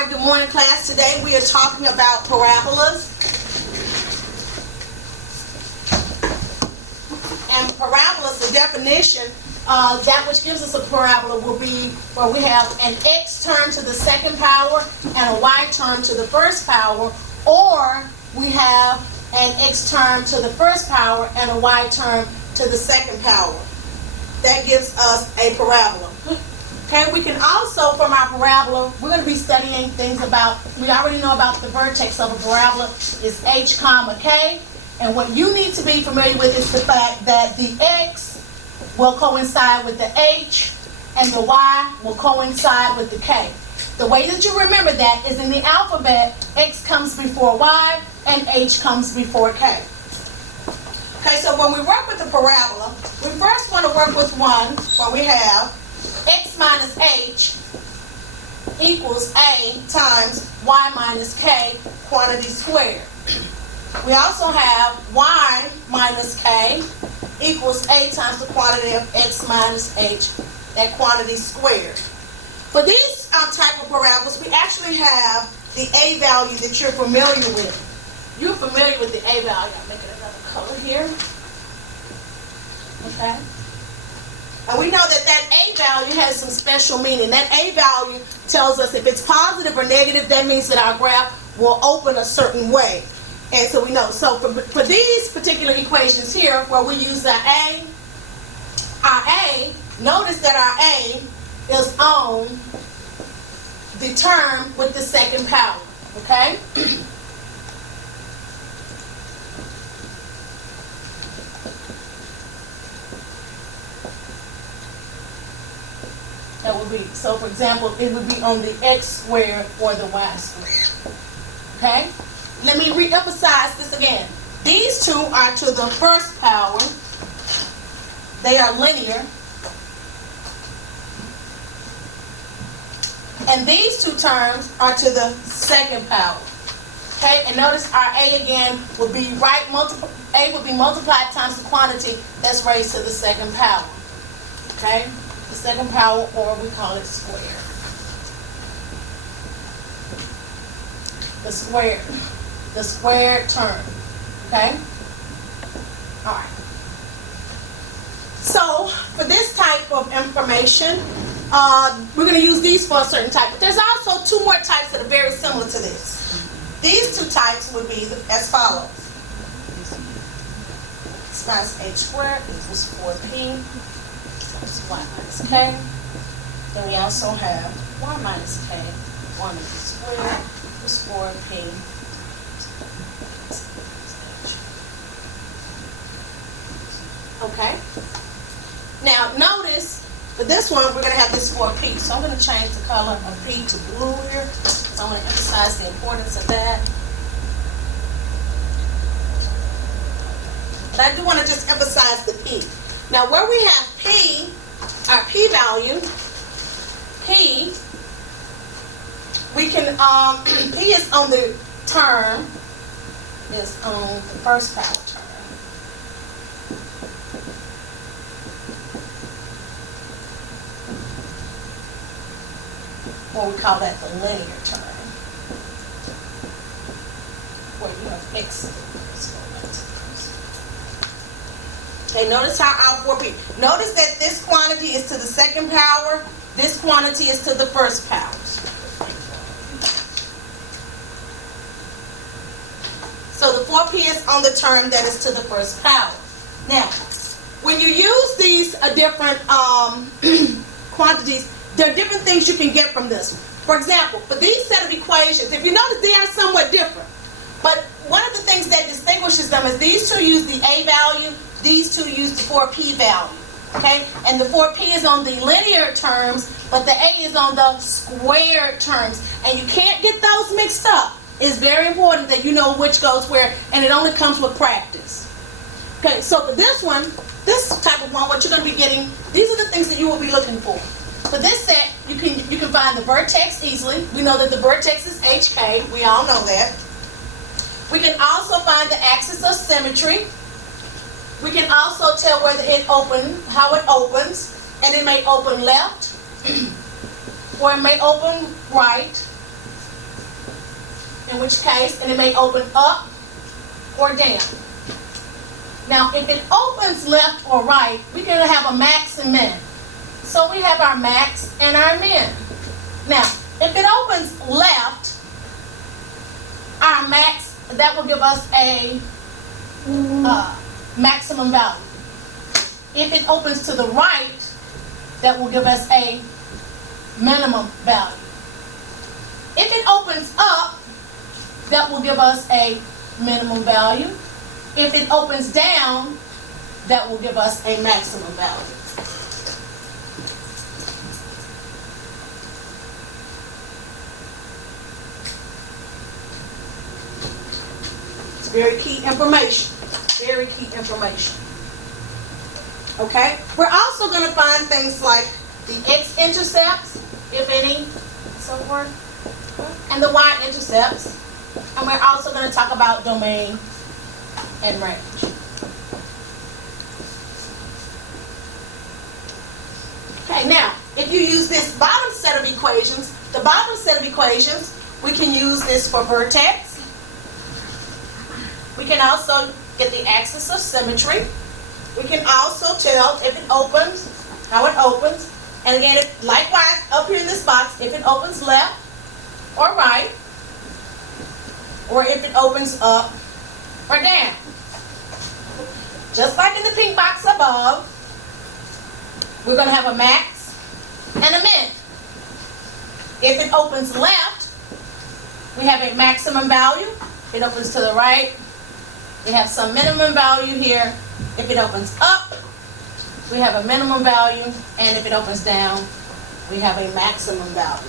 right, good morning, class. Today we are talking about parabolas. And parabolas, the definition, that which gives us a parabola will be where we have an x term to the second power and a y term to the first power, or we have an x term to the first power and a y term to the second power. That gives us a parabola. Okay, we can also, from our parabola, we're going to be studying things about, we already know about the vertex of a parabola is h comma k, and what you need to be familiar with is the fact that the x will coincide with the h and the y will coincide with the k. The way that you remember that is in the alphabet, x comes before y and h comes before k. Okay, so when we work with the parabola, we first want to work with one where we have x minus h equals a times y minus k quantity squared. We also have y minus k equals a times the quantity of x minus h, that quantity squared. For these type of parabolas, we actually have the a value that you're familiar with. You're familiar with the a value. I'm making another color here. Okay. And we know that that a value has some special meaning. That a value tells us if it's positive or negative, that means that our graph will open a certain way. And so we know. So for these particular equations here, where we use our a, notice that our a is on the term with the second power. Okay? That would be, so for example, it would be on the x squared or the y squared. Okay? Let me re-emphasize this again. These two are to the first power. They are linear. And these two terms are to the second power. Okay? And notice our a again would be a would be multiplied times the quantity that's raised to the second power. Okay? The second power, or we call it squared. The squared term. Okay? Alright. So, for this type of information, we're going to use these for a certain type. But there's also two more types that are very similar to this. These two types would be as follows. X minus h squared equals 4p. Y minus k. Then we also have y minus k, 1 squared equals 4p. Okay? Now notice, for this one, we're going to have this 4p. So I'm going to change the color of p to blue here. So I'm going to emphasize the importance of that. But I do want to just emphasize the p. Now where we have p, our p value, p, we can, p is on the term, is on the first power term. Or we call that the linear term, where you have x. Okay, notice how our 4p. Notice that this quantity is to the second power, this quantity is to the first power. So the 4p is on the term that is to the first power. Now, when you use these different quantities, there are different things you can get from this. For example, for these set of equations, if you notice, they are somewhat different. But one of the things that distinguishes them is these two use the a value, these two use the 4p value. Okay? And the 4p is on the linear terms, but the a is on the squared terms. And you can't get those mixed up. It's very important that you know which goes where, and it only comes with practice. Okay, so for this one, this type of one, what you're going to be getting, these are the things that you will be looking for. For this set, you can find the vertex easily. We know that the vertex is hk. We all know that. We can also find the axis of symmetry. We can also tell whether how it opens, and it may open left, or it may open right, in which case, and it may open up or down. Now, if it opens left or right, we're going to have a max and min. So we have our max and our min. Now, if it opens left, our max, that will give us a maximum value. If it opens to the right, that will give us a minimum value. If it opens up, that will give us a minimum value. If it opens down, that will give us a maximum value. It's very key information. Very key information. Okay? We're also going to find things like the x-intercepts, if any, so forth, and the y-intercepts. And we're also going to talk about domain and range. Okay, now, if you use this bottom set of equations, the bottom set of equations, we can use this for vertex. We can also get the axis of symmetry. We can also tell if it opens, how it opens. And again, likewise, up here in this box, if it opens left or right, or if it opens up or down. Just like in the pink box above, we're going to have a max and a min. If it opens left, we have a maximum value. If it opens to the right, we have some minimum value here. If it opens up, we have a minimum value. And if it opens down, we have a maximum value.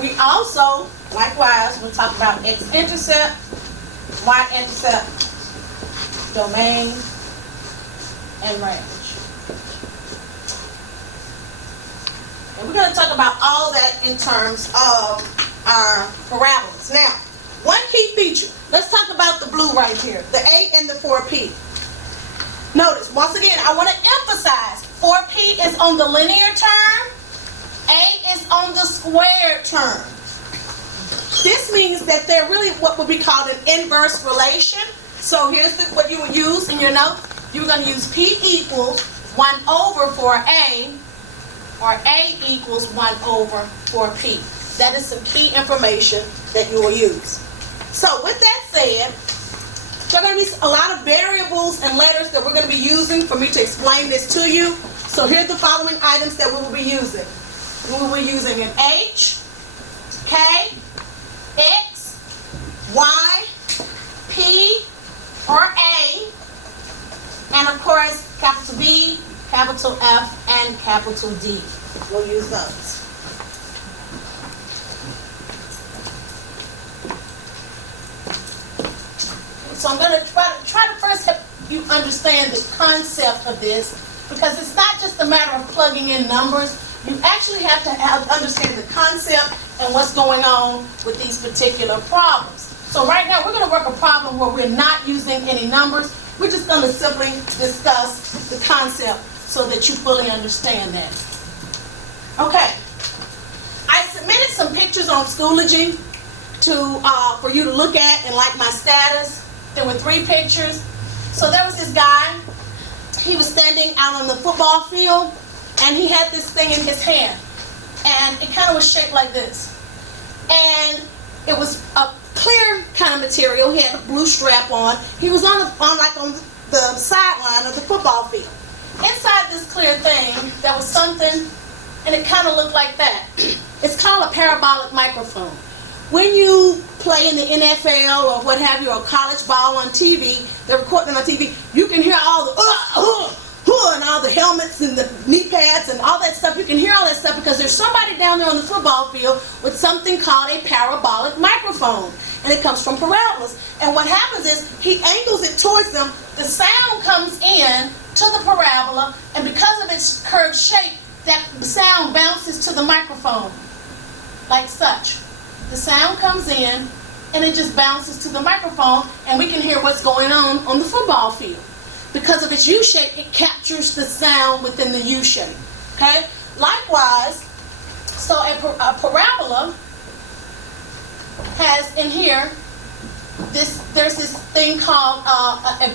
We also, likewise, we'll talk about x-intercept, y-intercept, domain, and range. And we're going to talk about all that in terms of our parabolas. Now, one key feature. Let's talk about the blue right here, the A and the 4P. Notice, once again, I want to emphasize 4P is on the linear term, A is on the squared term. This means that they're really what would be called an inverse relation. So here's what you would use in your notes. You're going to use P equals 1 over 4A, or A equals 1 over 4P. That is some key information that you will use. So with that said, there are going to be a lot of variables and letters that we're going to be using for me to explain this to you. So here are the following items that we will be using. We will be using an H, K, X, Y, P, or A, and of course capital B, capital F, and capital D. We'll use those. So I'm going to try to first help you understand the concept of this, because it's not just a matter of plugging in numbers. You actually have to understand the concept and what's going on with these particular problems. So right now we're going to work a problem where we're not using any numbers. We're just going to simply discuss the concept so that you fully understand that. Okay. I submitted some pictures on Schoology for you to look at and like my status. There were 3 pictures. So there was this guy. He was standing out on the football field, and he had this thing in his hand, and it kind of was shaped like this. And it was a clear kind of material. He had a blue strap on. He was on the sideline of the football field. Inside this clear thing, there was something, and it kind of looked like that. It's called a parabolic microphone. When you play in the NFL or what have you, or college ball on TV, they're recording on TV, you can hear all the and all the helmets and the knee pads and all that stuff. You can hear all that stuff because there's somebody down there on the football field with something called a parabolic microphone. And it comes from Parabolas. And what happens is he angles it towards them. The sound comes in to the parabola, and because of its curved shape, that sound bounces to the microphone like such. The sound comes in, and it just bounces to the microphone, and we can hear what's going on the football field. Because of its U shape, it captures the sound within the U shape. Okay? Likewise, so a parabola has in here there's this thing called a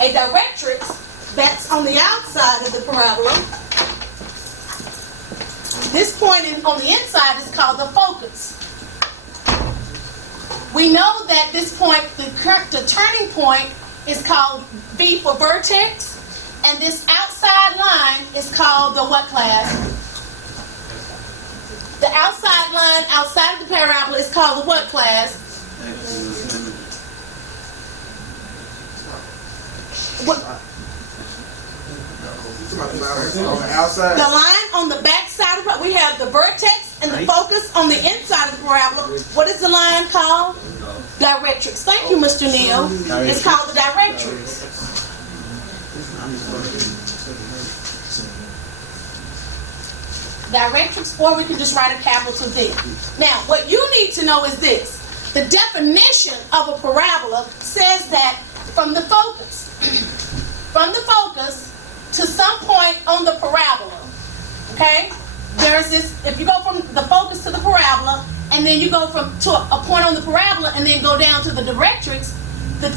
directrix that's on the outside of the parabola. This point on the inside is called the focus. We know that this point, the turning point, is called V for vertex, and this outside line is called the what class? The outside line outside of the parabola is called the what class? What? The line on the back side of the, we have the vertex and the focus on the inside of the parabola. What is the line called? Directrix. Thank you, Mr. Neal. It's called the directrix. Directrix, or we can just write a capital D. Now, what you need to know is this. The definition of a parabola says that from the focus to some point on the parabola, okay? There's this, if you go from the focus to the parabola, and then you go to a point on the parabola and then go down to the directrix,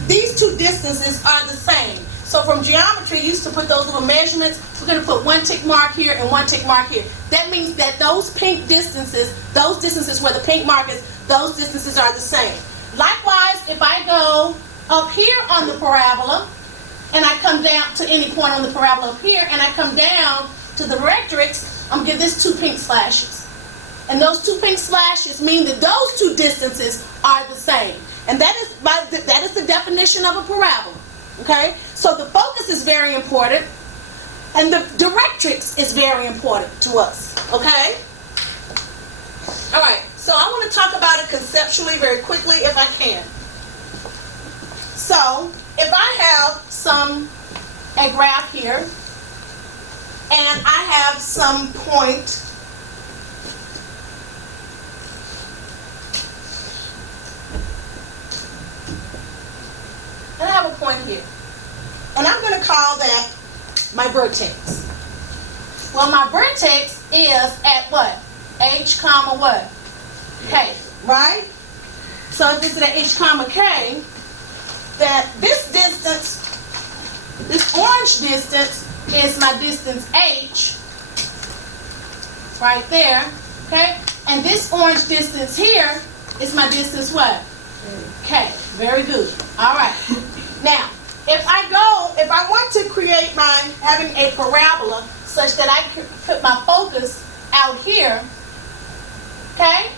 these two distances are the same. So from geometry, you used to put those little measurements. We're going to put one tick mark here and one tick mark here. That means that those pink distances, those distances where the pink mark is, those distances are the same. Likewise, if I go up here on the parabola, and I come down to any point on the parabola up here, and I come down to the directrix, I'm going to give this two pink slashes. And those two pink slashes mean that those two distances are the same. And that is the definition of a parabola. Okay? So the focus is very important, and the directrix is very important to us. Okay? All right. So I want to talk about it conceptually very quickly if I can. So if I have a graph here, and I have some point and I have a point here. And I'm going to call that my vertex. Well, my vertex is at what? H comma what? K, right? So if it's at H comma K, that this distance, this orange distance is my distance H, right there, okay? And this orange distance here is my distance what? K. Very good. All right. Now, if I want to create having a parabola such that I can put my focus out here, okay?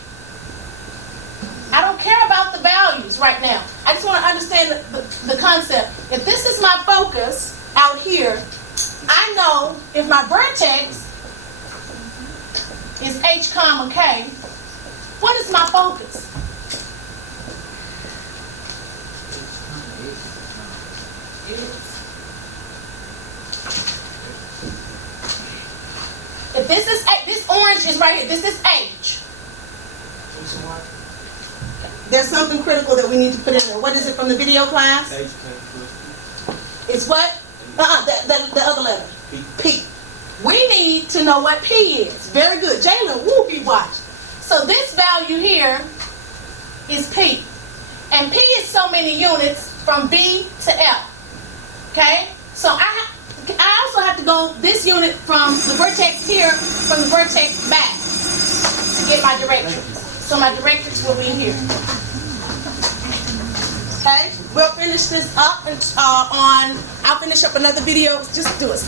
I don't care about the values right now. I just want to understand the concept. If this is my focus out here, I know if my vertex is H comma K, what is my focus? If this orange is right here, this is H. There's something critical that we need to put in there. What is it from the video class? It's what? The other letter. P. We need to know what P is. Very good. Jalen, whoopie watch. So this value here is P. And P is so many units from B to F. Okay? So I also have to go this unit from the vertex here, from the vertex back to get my directrix. So my directrix will be here. Okay? We'll finish this up I'll finish up another video. Just do it.